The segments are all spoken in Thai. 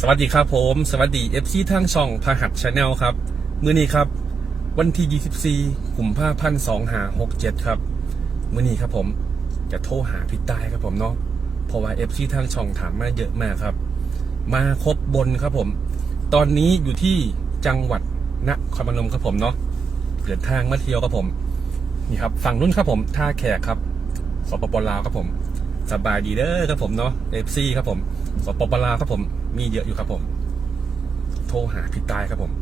สวัสดีครับผม สวัสดี FC ทางช่องพาหัดชาแนลครับ มื้อนี้ครับ วันที่ 24กุมภาพันธ์2หา67 ครับ มื้อนี้ครับผมจะโทรหาพี่ตายครับผมเนาะเพราะว่า FC ทางช่องถามมาเยอะมากครับ มาครบบนครับผม ตอนนี้อยู่ที่จังหวัดนครพนมครับผมเนาะเดินทางมาเที่ยวครับผม นี่ครับฝั่งนู้นครับผมท่าแขกครับสปปลาวครับผม สบายดีเด้อครับผมเนาะ FC ครับผมสปปลาวครับผม มีเยอะอยู่ครับผม โทรหาพี่ตายครับผม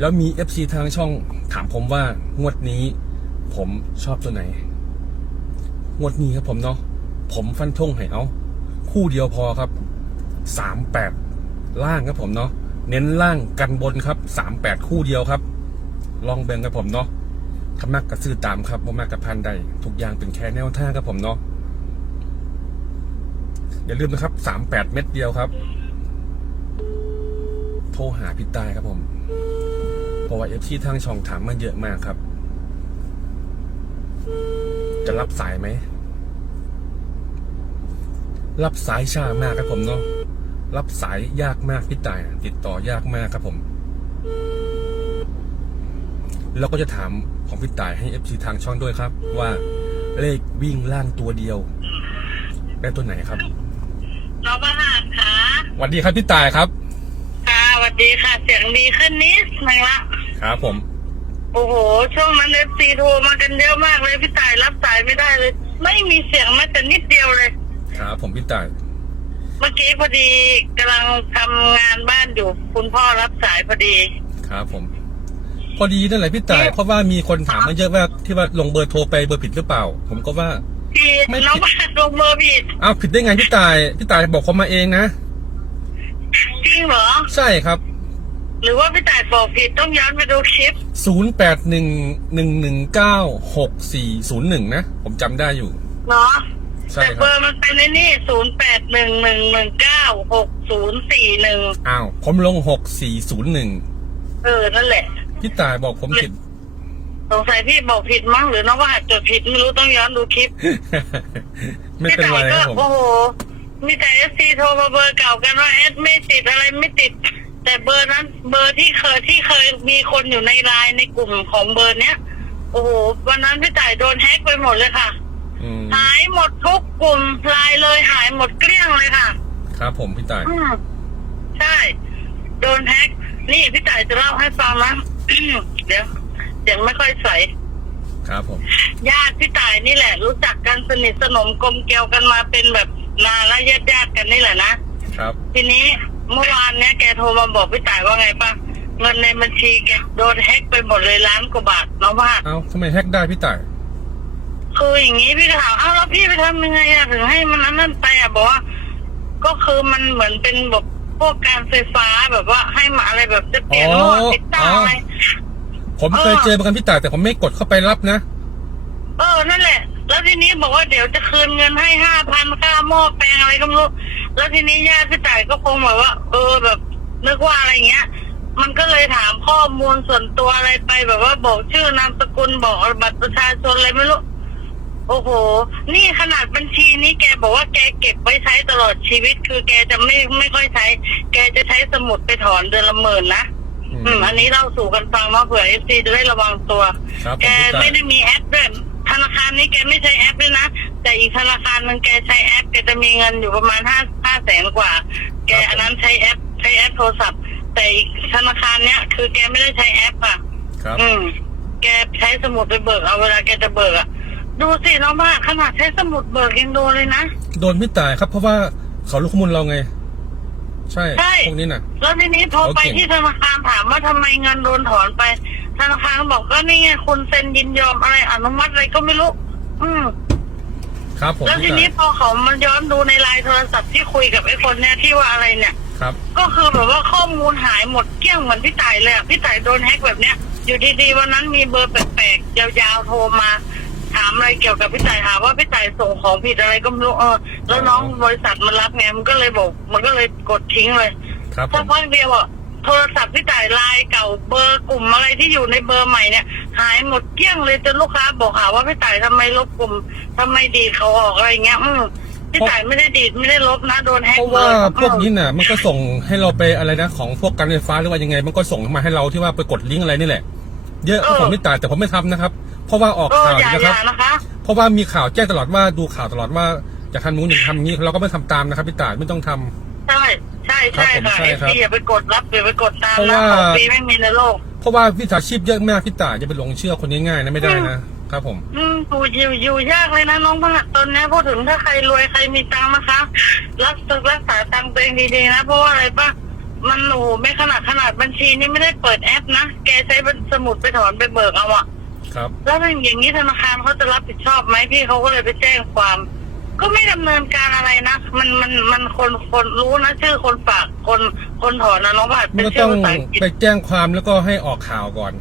แล้วมี FC ทางช่องถามผมว่างวดนี้ ผมชอบตัวไหน งวดนี้ครับผมเนาะผมฟันธงให้เอาคู่เดียวพอครับสามแปดล่างครับผมเนาะเน้นล่างกันบนครับสามแปดคู่เดียวครับ ลองเบ่งครับผมเนาะขมักกระซื้อตามครับบ่มากกระพันใดทุกอย่างเป็นแค่แนวท่าครับผมเนาะ อย่าลืมนะครับสามแปดเม็ดเดียวครับ โทรหาพี่ตายครับผม เพราะว่าเอฟซีทางช่องถามมาเยอะมากครับ จะรับสายไหม รับสายช้ามากครับผมเนาะ รับสายยากมากพี่ตาย ติดต่อยากมากครับผมแล้วก็จะถามของพี่ตายให้เอฟซีทางช่องด้วยครับ ว่าเลขวิ่งล่างตัวเดียวได้ตัวไหนครับ น้องประหารค่ะสวัสดีครับพี่ตายครับค่ะสวัสดีค่ะ เสียงดีขึ้นนิดนึงละครับผม โอ้โห ช่วงนั้นเอฟซีโทรมากันเยอะมากเลยพี่ต่ายรับสายไม่ได้เลย ไม่มีเสียงแม้แต่นิดเดียวเลย ครับผมพี่ตายเมื่อกี้พอดีกำลังทำงานบ้านอยู่ คุณพ่อรับสายพอดี ครับผม พอดีนั่นแหละพี่ตาย เพราะว่ามีคนถามมาเยอะว่าที่ว่าลงเบอร์โทรไปเบอร์ผิดหรือเปล่า ผมก็ว่า ผิด ไม่ผิดน้องประหารลงเบอร์ผิด อ้าวผิดได้ไงพี่ตายพี่ตายบอกเขามาเองนะ จริงเหรอ ใช่ครับ หรือว่าพี่ต่ายบอกผิดต้องย้อนไปดูคลิป 0 8 1 1 1 9 6 4 0 1 นะ ผมจำได้อยู่ เนาะใช่แต่คเบรัอบร์มันเป็นในนี่ศูนย์แปดหนึ่งหนึ่งหนึ่งเก้าหกศูนย์สี่หนึ่งอ้าว ผมลง 6 4 0 1 เออ นั่นแหละ พี่ตายบอกผมผิด สงสัยพี่บอกผิดมั้งหรือน้องว่าจดผิดไม่รู้ต้องย้อนดูคลิปไม่เป็นไรครับผมโอ้โห มีแต่เอฟซีโทรมาเบอร์เก่ากันว่าแอดไม่ติดอะไรไม่ติด แต่เบอร์นั้น เบอร์ที่เคยที่เคยมีคนอยู่ในไลน์ในกลุ่มของเบอร์เนี้ยโอ้โหวันนั้นพี่ต่ายโดนแฮ็กไปหมดเลยค่ะอืมหายหมดทุกกลุ่มไลน์เลยหายหมดเกลี้ยงเลยค่ะ ครับผมพี่ตายอืมใช่ โดนแฮ็กนี่พี่ต่ายจะเล่าให้ฟังนะเดี๋ยวเสี ยงไม่ค่อยใสครับผม ญาติพี่ต่ายนี่แหละ รู้จักกันสนิทสนมกลมเกลียวกันมาเป็นแบบนานแล้วญาติญาติๆกันนี่แหละนะ ครับ ทีนี้เมื่อวานเนี้ยแกโทรมาบอกพี่ต่ายว่าไงปะเงินในบัญชีแกโดนแฮ็กไปหมดเลยล้านกว่าบาทน้องว่าเอ้าทำไมแฮกได้พี่ตายคืออย่างนี้พี่ก็ถามอ้าวแล้วพี่ไปทำยังไงอะถึงให้มันอันนั้นไปอะบอกว่า ก็คือมันเหมือนเป็นแบบพวกการไฟฟ้าแบบว่าให้มาอะไรแบบจะเปลี่ยนหม้อติดตั้งอะไร ผมเคยเจอเหมือนกันพี่ต่ายแต่ผมไม่กดเข้าไปรับนะ เออ นั่นแหละ แล้วทีนี้บอกว่าเดี๋ยวจะคืนเงินให้ห้าพันค่าหม้อแปลงอะไรก็ไม่รู้แล้วทีนี้ญาติพี่ต่ายก็คงแบบว่า เออแบบนึกว่าอะไรเงี้ย มันก็เลยถามข้อมูลส่วนตัวอะไรไปแบบว่าบอกชื่อนามสกุลบอกบัตรประชาชนอะไรไม่รู้ โอ้โห นี่ขนาดบัญชีนี้แกบอกว่าแกเก็บไว้ใช้ตลอดชีวิต คือแกจะไม่ไม่ค่อยใช้ แกจะใช้สมุดไปถอนเดือนละหมื่นนะ อืมอืมอันนี้เล่าสู่กันฟังเนาะเผื่อเอฟซีจะได้ระวังตัว ครับผมแกพี่ตายไม่ได้มีแอปด้วยธนาคารนี้แกไม่ใช้แอปด้วยนะ แต่อีกธนาคารหนึงแกใช้แอปแกจะมีเงินอยู่ประมาณห้าห้าแสนกว่า แกอันนั้นใช้แอป ใช้แอปโทรศัพท์ แต่อีกธนาคารเนี้ยคือแกไม่ได้ใช้แอปอะ ครับ อืม แกใช้สมุดไปเบิกเอาเวลาแกจะเบิกอะดูสิน้องบ้าขนาดใช้สมุดเบิกยังโดนเลยนะ โดนพี่ตายครับเพราะว่าเขารู้ข้อมูลเราไง ใช่ใช่ พวกนี้น่ะ แล้วทีนี้พอไปโอเค ที่ธนาคารถามว่าทำไมเงินโดนถอนไป ธนาคารบอกก็นี่ไงคุณเซ็นยินยอมอะไรอนุมัติอะไรก็ไม่รู้ อืม ครับผมแล้วทีพี่ตานี้ยพอเขามันย้อนดูในไลน์โทรศัพท์ที่คุยกับไอ้คนเนี้ยที่ว่าอะไรเนี่ย ครับ ก็คือแบบว่าข้อมูลหายหมดเกลี้ยงเหมือนพี่ต่ายเลยอะพี่ต่ายโดนแฮ็กแบบเนี้ย อยู่ดีๆวันนั้นมีเบอร์แปลกๆยาวๆโทรมาถามอะไรเกี่ยวกับพี่ต่ายถามว่าพี่ต่ายส่งของผิดอะไรก็ไม่รู้เออแล้วน้องบริษัทมันรับไงมันก็เลยบอก มันก็เลยกดทิ้งเลยครับผสักมพักเดียวอะโทรศัพท์พี่ต่ายไลน์เก่าเบอร์กลุ่มอะไรที่อยู่ในเบอร์ใหม่เนี่ย หายหมดเกลี้ยงเลยจนลูกค้าบอกหาว่าพี่ต่ายทำไมลบกลุ่มทำไมดีดเขาออกอะไรเงี้ยอืมจพี่ต่ายไม่ได้ดีดไม่ได้ลบนะโดนแฮกเพราะว่าลยพวกนี้น่ะมันก็ส่งให้เราไปอะไรนะของพวกการไฟฟ้าหรือว่ายังไง มันก็ส่งมาให้เราที่ว่าไปกดลิงก์อะไรนี่แหละ เยอะผมไม่ตายแต่ผมไม่ทำนะครับ เพราะว่าออกเออข่าวอย่านะอครับย่านะคะเพราะว่ามีข่าวแจ้งตลอดว่าดูข่าวตลอดว่าจะทำนู้นอย่างทำอย่างนี้เราก็ไม่ทำตามนะครับพี่ตายไม่ต้องทำใช่ใช่ใช่ครับผมค่ะใช่เอครับอย่าไปกดรับอย่าไปกดตามเพราะนะว่าของฟรีไม่มีในโลกเพราะว่าวิชาชีพเยอะมากพี่ตายจะไปหลงเชื่อคนง่ายๆนะไม่ได้นะครับผม อืมอยู่อยู่อยู่ยากเลยนะน้องพังตอนนี้พูดถึงถ้าใครรวยใครมีตังค์นะคะ รักษารักษาตังค์ตัวเองดีๆนะ เพราะว่าอะไรปะ มันโอ้โหไม่ขนาดขนาดบัญชีนี่ไม่ได้เปิดแอปนะ แกใช้สมุดไปถอนไปเบิกเอาอะครับ แล้วเป็นอย่างนี้ธนาคารเขาจะรับผิดชอบไหมพี่เขาก็เลยไปแจ้งความ ก็ไม่ดำเนินการอะไรนะ มันมันมันคนคนรู้นะชื่อคนฝากคนคนถอนนะน้องบัตรมัเป็นนก็ชื่ต้อองภาษาอังกฤษ ไปแจ้งความแล้วก็ให้ออกข่าวก่อน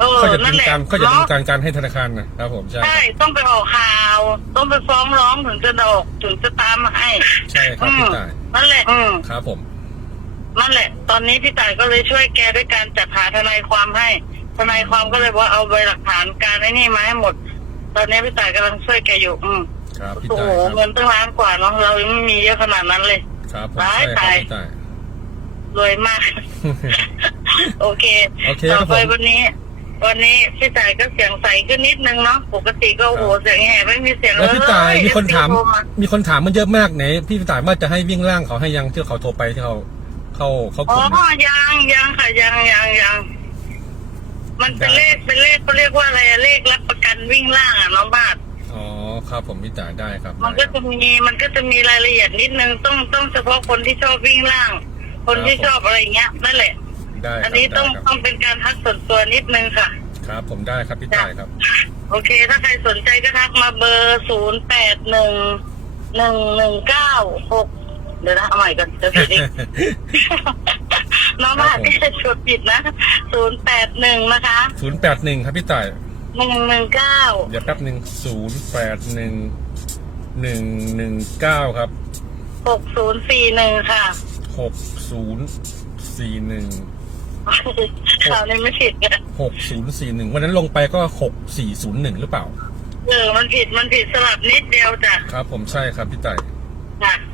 เออเขาจะนั่เป็นนแหละ การเขาจะเป็นเนาะการการให้ธนาคารนะครับผมใช่ ใช่ต้องไปออกข่าว ต้องไปฟ้องร้องถึงจะดอกถึงจะตามมาให้ใช่ครับอืพี่มตาย นั่นแหละอืม ครับผม นั่นแหละ ตอนนี้พี่ต่ายก็เลยช่วยแกด้วยการจัดหาทนายความให้ ทนายความก็เลยว่าเอาใบหลักฐานการไอ้นี่มาให้หมด ตอนนี้พี่ต่ายกำลังช่วยแกอยู่ อืมครับพี่โอ้ตาโหยครับเงินตั้งล้านกว่าเนาะเรายังไม่มีเยอะขนาดนั้นเลย ครับผมตายใช่ครับตายพี่ตาย รวยมาก โอเคโอเคต่อครับไปผม วันนี้ วันนี้พี่ต่ายก็เสียงใสขึ้นนิดนึงเนาะปกติก็โอ้โหเสียงแหบไม่มีเสียงแล้วพี่ตายเลมีคนถามโทรมีคนถามมันเยอะมากไหนพี่ตายว่าจะให้วิ่งล่างเขาให้ยังที่เขาโทรไปที่เขา เข้าเข้ากอ๋อลุ่มนะยังยังค่ะยังยังยังมันเป็นได้เลขเป็นเลขเขาเรียกว่าอะไรอะเลขรับประกันวิ่งล่างอะน้องบาทอ๋อครับผมพี่ตายได้ครับมันก็ได้คจะรับ มีมันก็จะมีรายละเอียดนิดนึงต้องต้องเฉพาะคนที่ชอบวิ่งล่าง คนที่ครับผมชอบอะไรอย่างเงี้ยนั่นแหละ ได้คอัรันบนี้ได้ต้องครับต้องเป็นการทักส่วนตัวนิดนึงค่ะ ครับ ผมได้ครับพี่ตายครับ โอเค ถ้าใครสนใจก็ทักมาเบอร์ศูนย์แปดหนึ่งหนึ่งหนึ่งเก้าหก เดี๋ยวนะเอาใหม่ก่อนเดี๋ยวผิดอีก น้องบาทที่จะชดผิดนะศูนย์แปดหนึ่งนะคะศูนย์แปดหนึ่งครับพี่ตายหนึ่งหนึ่งเก้าเดี๋ยวแป๊บหนึ่งศูนย์แปดหนึ่งหนึ่งหนึ่งเก้าครับหกศูนย์สี่หนึ่งค่ะหกศูนย์สี่หนึ่งคราวนี้ไม่ผิดไงหกศูนย์สี่หนึ่งวันนั้นลงไปก็หกสี่ศูนย์หนึ่งหรือเปล่า เออ มันผิดมันผิดสลับนิดเดียวจ้ะครับ ผมใช่ครับพี่ตายค่ะอ่าโอ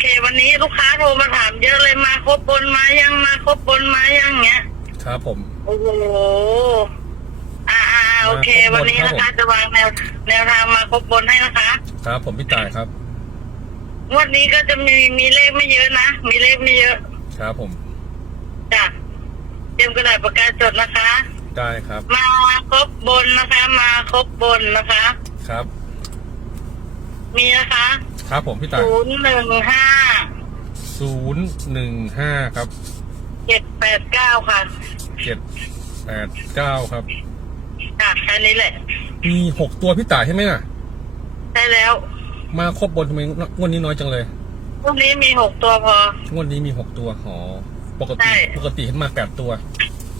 เค วันนี้ลูกค้าโทรมาถามเยอะเลยมาครบบนมายังมาครบบนมายังเงี้ย ครับผม โอ้โหอ่าอ่าอ่าโอเค มาครบบนวันนี้นะครัคะบผม จะวางแนวแนวทางมาครบบนให้นะคะครับผมพี่ตายครับงวันนี้ก็จะมีมีเลขไม่เยอะนะมีเลขไม่เยอะครับผมจ้ะเตรียมกระดาษปากกาจดนะคะ ได้ครับมาครบบนนะคะ มาครบบนนะคะ ครับ มีนะคะ ครับผมพี่ตายศูนย์หนึ่งห้าศูนย์หนึ่งห้าครับเจ็ดแปดเก้าค่ะเจ็ดแปดเก้าครับ ค่ะแค่นี้แหละ มีหกตัวพี่ตายใช่ไหมน่ะ ได้แล้วมาครบบนทำไมงวดนี้น้อยจังเลยพวกนี้มีหกตัวพอ งวดนี้มีหกตัวหอปกติใช่ ปกติเห็นมาแปดตัว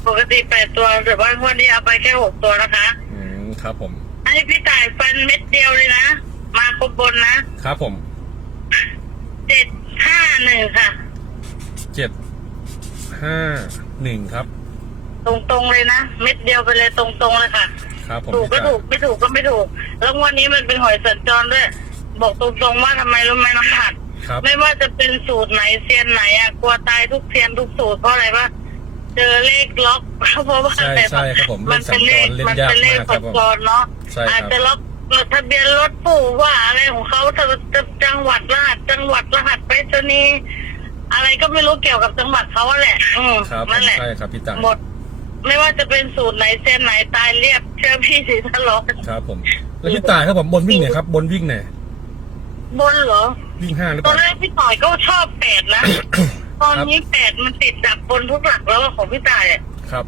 ปกติแปดตัวแต่ว่างวันนี้เอาไปแค่หกตัวนะคะ อืมครับผม ให้พี่ต่ายฟันเม็ดเดียวเลยนะ มาครบบนนะครับผมเจ็ดห้าหนึ่งค่ะ เจ็ดห้าหนึ่งครับ ตรงๆเลยนะเม็ดเดียวไปเลยตรงๆเลยค่ะ ครับผมถูกก็พี่ตายถูกไม่ถูกก็ไม่ถูก แล้วงวันนี้มันเป็นหอยสัญจรด้วย บอกตรงๆว่าทำไมรู้ไหมน้องผัด ครับ ไม่ว่าจะเป็นสูตรไหนเซียนไหนอะกลัวตายทุกเซียนทุกสูตรเพราะอะไรปะเจอเลขล็อกเพราะว่าใช่อะไรใช่ปะครับผมมันเป็นเลขเล่นมันยากเป็นเลขมากคสัรับญผมจรเนาะใช่ครับ อาจจะล็อก ทะเบียนรถปู่ว่าอะไรของเขาจะจะจังหวัดรหัสจังหวัดรหัสไปรษณีย์อะไรก็ไม่รู้เกี่ยวกับจังหวัดเขาอะแหละ อืมครับผมนั่นแหละใช่ครับพี่ตายหมด ไม่ว่าจะเป็นสูตรไหนเส้นไหนตายเรียบเชื่อพี่สิทะเลาะครับ ผม แล้วพี่ตายครับผมบนวิ่งไหนครับ บนวิ่งไหนบนเหรอ วิ่งห้าหรือตเปอนล่าแรกพี่ต่อยก็ชอบแปดนะ ตอนนี้แปดมันติดดับบนทุกหลักแล้วอะของพี่ต่ายอะครับ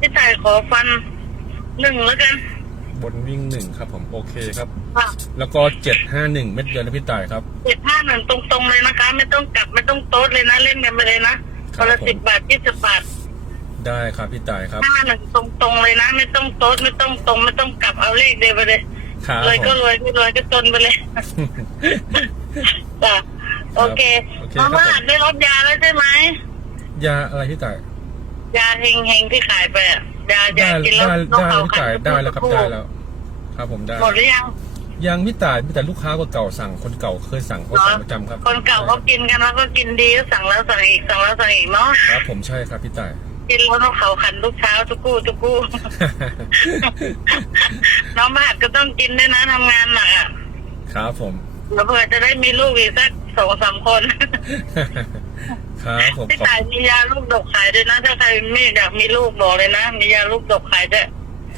พี่ต่ายขอฟันหนึ่งแล้วกัน บนวิ่งหนึ่งครับ ผมโอเคครับ ค่ะแล้วก็เจ็ดห้าหนึ่งเม็ดเดียวนะพี่ตายครับ เจ็ดห้าหนึ่งตรงๆเลยนะคะ ไม่ต้องกลับไม่ต้องโต๊ดเลยนะ เล่นกันไปเลยนะคครับนละผม สิบบาทยี่สิบบาทได้ครับพี่ตายครับห้าหนึ่งตรงๆเลยนะ ไม่ต้องโต๊ดไม่ต้องตรง ไม่ต้องกลับเอาเลขเดียวไปเลยครับเลยผก็ม รวยไม่รวยก็จนไปเลยจ้ะโอเคโอเคมาครับม่าผมได้รับยาแล้วใช่ไหมยาอะไรพี่ตาย ยาเฮงเฮงๆที่ขายไปอะยาได้ยากินแล้วได้ต้องได้เอาพี่ตายได้แล้วครับได้แล้ว ครับผมได้หมดหรือยังยังมิตายมีแต่ลูกค้าเก่าๆสั่งคนเก่าเคยสั่งเขาสั่งประจำครับ คนเก่าเขากินกันแล้วก็กินดีก็สั่งแล้วสั่งอีกสั่งแล้วสั่งอีกเนาะครับผมใช่ครับพี่ต่ายกินแล้วต้องเขาขันทุกเช้าทุกกู้ทุกกู้น้องบาทก็ต้องกินด้วยนะทำงานหนักอะครับผมแล้วเผื่อจะได้มีลูกอีกสักสองสามคนครับผมพี่ขอบตายมียาลูกดกขายด้วยนะ ถ้าใครไม่อยากมีลูกบอกเลยนะ มียาลูกดกขายด้วย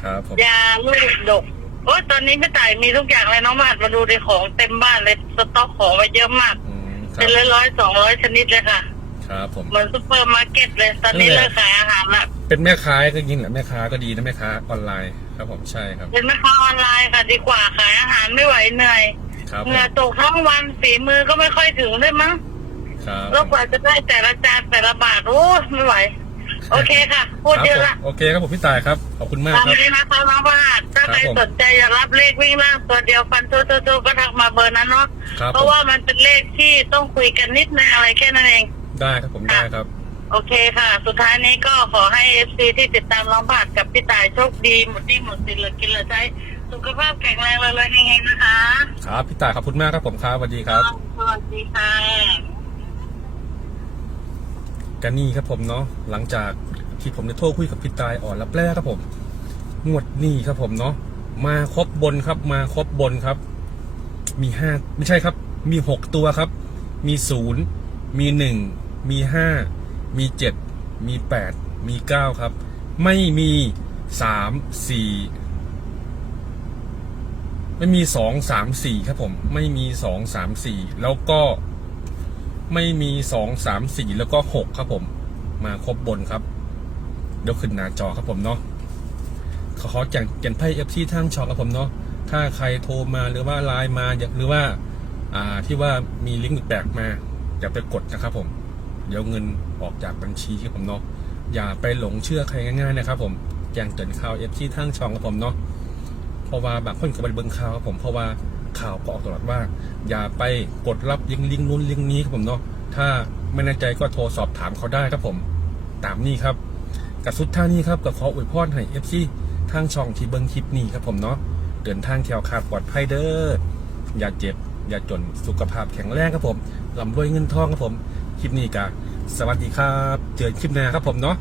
ครับผมยาลูกดก โอ้ตอนนี้พี่ต่ายมีทุกอย่างเลยน้องบาทมาดูในของเต็มบ้านเลยสต็อกของไว้เยอะมาก อืมคเป็รันบร้อยๆสองร้อยชนิดเลยค่ะ ครับผม เหมือนซุปเปอร์มาร์เก็ตเลย ตอนนี้นั่นแหเลิละกขายอาหารละเป็นแม่ค้าก็ยิ่งแหละแม่ค้าก็ดีนะแม่ค้าออนไลน์ครับผมใช่ครับเป็นแม่ค้าออนไลน์ค่ะ ดีกว่าขายอาหารไม่ไหวเหนื่อยครับผเหงื่อมตกทั้งวันฝีมือก็ไม่ค่อยถึงด้วยมั้งครับแล้วกว่าจะได้แต่ละจานแต่ละบาทโอ้ยไม่ไหว โอเคค่ะ พูดครับเยอะผมละโอเคครับผมพี่ต่ายครับ ขอบคุณมากตามครับนี้นะคะน้องประหารถ้าใครครับผมสนใจอยากรับเลขวิ่งล่างตัวเดียวฟันโตโตก็ทักมาเบอร์นั้นเนาะครับ เพผราะมว่ามันเป็นเลขที่ต้องคุยกันนิดนึงอะไรแค่นั้นเอง ได้ครับผมได้ครับ โอเคค่ะ สุดท้ายนี้ก็ขอให้เอฟซีที่ติดตามน้องผาดกับพี่ตายโชคดีหมดที่หมดสินเหลือกินเหลือใช้สุขภาพแข็งแรงเลยๆเฮงๆนะคะครับพี่ต่ายขอบคุณมากครับผมครับสวัสดีครับ สวัสดีค่ะ กันนี่ครับผมเนาะหลังจากที่ผมได้โทรคุยกับพี่ตายอ่อนรับแรกครับผมงวดนี่ครับผมเนาะมาครบบนครับ มาครบบนครับ มีห้าไม่ใช่ครับ มีหกตัวครับ มีศูนย์มีหนึ่งมีห้ามีเจ็ดมีแปดมีเก้าครับ ไม่มีสามสี่ไม่มีสองสามสี่ครับผม ไม่มีสองสามสี่แล้วก็ ไม่มีสองสามสี่แล้วก็หกครับผม มาครบบนครับ เดี๋ยวขึ้นหน้าจอครับผมเนาะขอขอแจงเขียนไพ่เอฟซีทางช่องครับผมเนาะถ้าใครโทรมาหรือว่าไลน์มาหรือว่า อ่าที่ว่ามีลิงก์แปลกมาอย่าไปกดนะครับผม เดี๋ยวเงินออกจากบัญชีครับผมเนาะอย่าไปหลงเชื่อใครง่ายๆนะครับผมแจ้งเตือนข่าวเอฟซีทางช่องครับผมเนาะเพราะว่าบางคนก็ไปเบิ่งข่าวครับผมเพราะว่า ข่าวก็ออกตลอดว่า อย่าไปกดรับลิงก์ลิงก์นู้นลิงก์นี้ครับผมเนาะถ้าไม่แน่ใจก็โทรสอบถามเขาได้ครับผม ตามนี้ครับกับสุดท่านี้ครับก็ขออวยพรให้เอฟซีทางช่องที่เบิ่งคลิปนี้ครับผมเนาะเดินทางแถวขาดปลอดภัยเด้ออย่าเจ็บ อย่าจนสุขภาพแข็งแรงครับผมลำรวยเงินทองครับผม คลิปนี้กะสวัสดีครับ เจอคลิปหน้าครับผมเนาะ